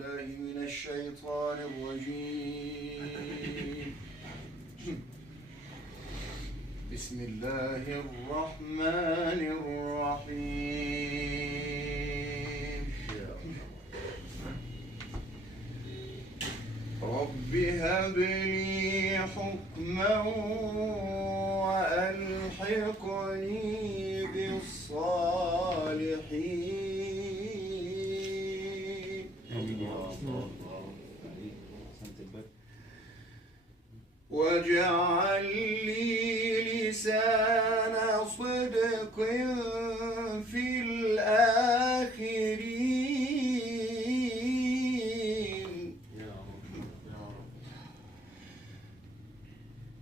بالله من الشيطان الرجيم. بسم الله الرحمن الرحيم. رب هب لي حكما وألحقني بالصالحين. واجعل لي لسان صدق في الآخرين.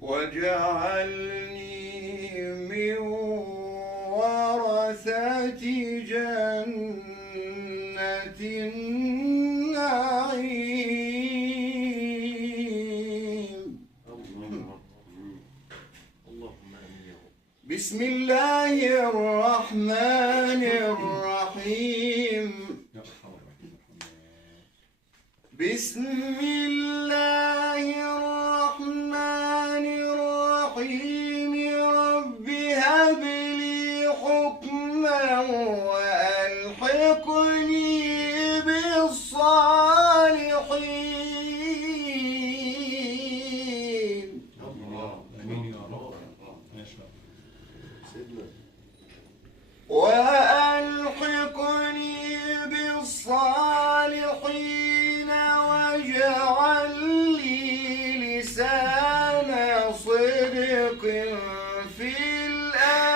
واجعلني من ورثة جنة النعيم. بسم الله الرحمن الرحيم. بسم الله الرحمن الرحيم. رب هب لي حكما وألحقني بالصالحين. وألحقني بالصالحين واجعل لي لسان صدق في الآخرين.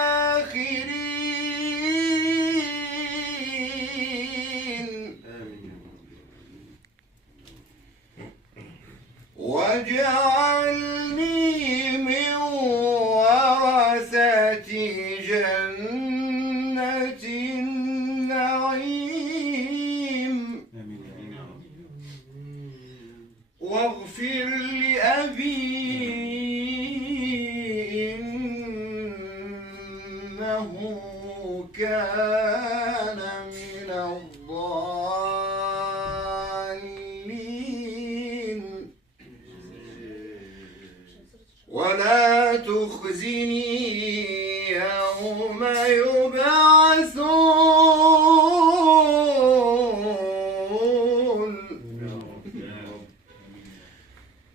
واجعلني من ورثة جنة النعيم. واغفر لأبي إنه كان من الضالين. ولا تخزني يوم يبعثون.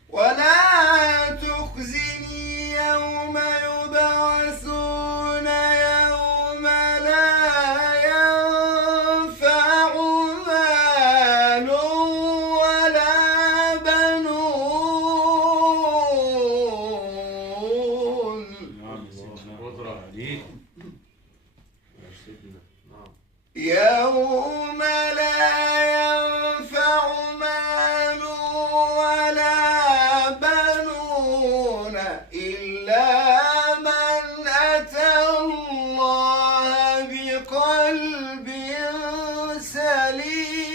ولا تخزني يوم يبعثون يوم لا ينفع مال ولا بنون. يوم لا ينفع مال ولا بنون إلا من أتى الله بقلب سليم.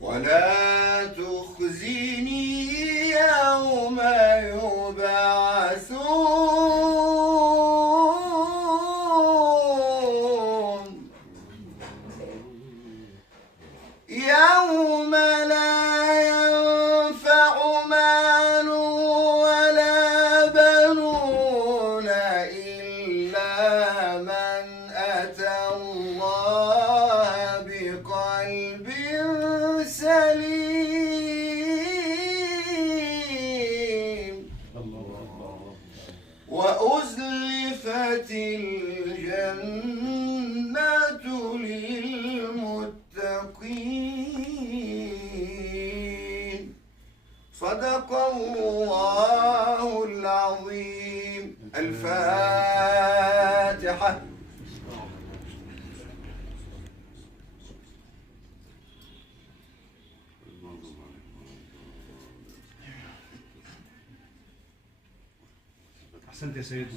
ولا تخزني يوم يبعثون. يوم لا ينفع مال ولا بنون إلا من أتى الله بقلب سليم. وأزلفت الجنة للمتقين. صدق الله العظيم. الفاتحة. أحسنت يا سيدنا.